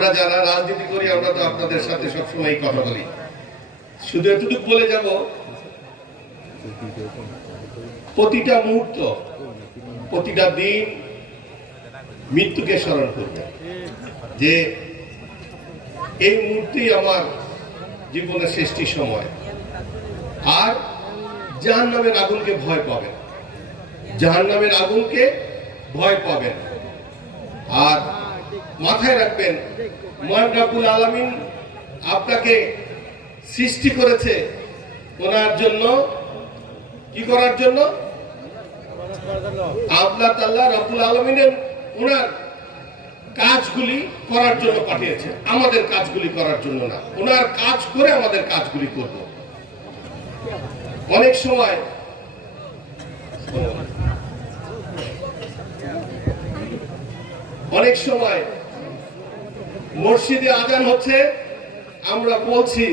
আমরা যারা রাজনীতি করি আমরা তো আপনাদের সাথে সবসময় কথা বলি। শুধু এতটুকু বলে যাব, প্রতিটা মুহূর্ত, প্রতিটা দিন মৃত্যুকে স্মরণ করবে, যে এই মুহূর্তেই আমার জীবনের শেষটি সময়। আর জাহান্নামের আগুনকে ভয় পাবেন, জাহান্নামের আগুনকে ভয় পাবেন। আর মাথায় রাখবেন, মহান রব্বুল আলামিন আপনাকে সৃষ্টি করেছে ওনার জন্য, কি করার জন্য? আল্লাহ তাআলা রব্বুল আলামিনের ওনার কাজগুলি করার জন্য পাঠিয়েছে, আমাদের কাজগুলি করার জন্য না। ওনার কাজ করে আমাদের কাজগুলি করব। অনেক সময় মসজিদে আজান হচ্ছে, আমরা বলছি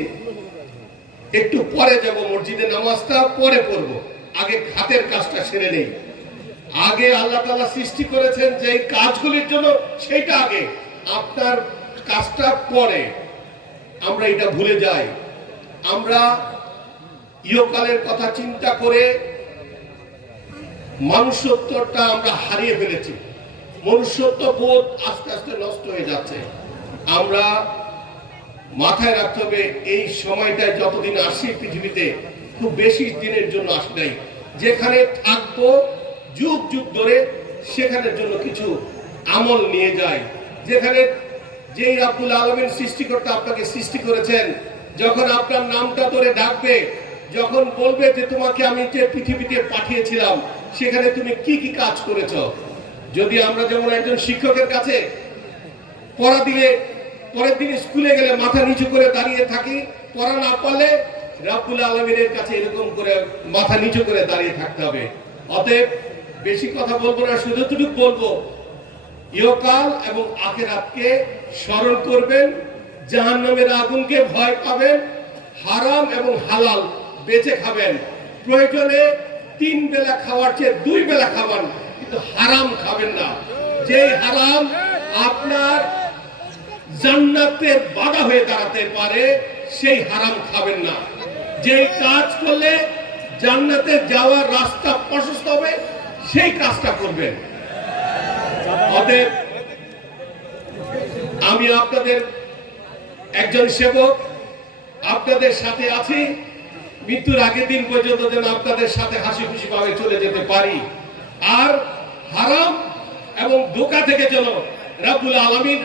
একটু পরে যাব, মসজিদে নামাজটা পরে পড়ব, আগে হাতের কাজটা সেরে নেই। আগে আল্লাহ তাআলা সৃষ্টি করেছেন যে কাজগুলির জন্য, সেটা আগে, আপনার কাজটা পরে। আমরা এটা ভুলে যাই। আমরা ইহকালের কথা চিন্তা করে মনুষ্যত্বটা আমরা হারিয়ে ফেলেছি। মনুষ্যত্ব বোধ আস্তে আস্তে নষ্ট হয়ে যাচ্ছে। আমরা মাথায় রাখতে হবে, এই সময়টায় যতদিন আসি পৃথিবীতে, খুব বেশি দিনের জন্য আসি নাই। যেখানে থাকবো যুগ যুগ ধরে, সেখানের জন্য কিছু আমল নিয়ে যায়। যেখানে যেই রব্বুল আলামিন সৃষ্টিকর্তা আপনাকে সৃষ্টি করেছেন, যখন আপনার নামটা ধরে ডাকবে, যখন বলবে যে তোমাকে আমি যে পৃথিবীতে পাঠিয়েছিলাম, সেখানে তুমি কি কি কাজ করেছ। যদি আমরা যেমন একজন শিক্ষকের কাছে পড়া দিলে পরের দিন স্কুলে গেলে মাথা নিচু করে দাঁড়িয়ে থাকি, পড়া না পারলে রব্বুল আলামিনের কাছে এরকম করে মাথা নিচু করে দাঁড়িয়ে থাকতে হবে। অতএব বেশি কথা বলবো না, শুধু এতটুকু বলবো, ইহকাল এবং আখিরাতকে স্মরণ করবেন, জাহান্নামের আগুনকে ভয় পাবেন, হারাম এবং হালাল বেঁচে খাবেন। প্রয়োজনে 3 বেলা খাওয়ার চেয়ে 2 বেলা খাবেন, কিন্তু হারাম খাবেন না। যে হারাম আপনার জান্নাতের বাধা হয়ে দাঁড়াতে পারে, সেই হারাম খাবেন না। যে কাজ করলে জান্নাতে যাওয়ার রাস্তা প্রশস্ত হবে, সেই কাজটা করবেন। অতএব আমি আপনাদের একজন সেবক, আপনাদের সাথে আছি। মৃত্যুর আগের দিন পর্যন্ত যেন আপনাদের সাথে হাসি খুশি ভাবে চলে যেতে পারি। আর হারাম এবং ধোঁকা থেকে যেন রব্বুল আলামিন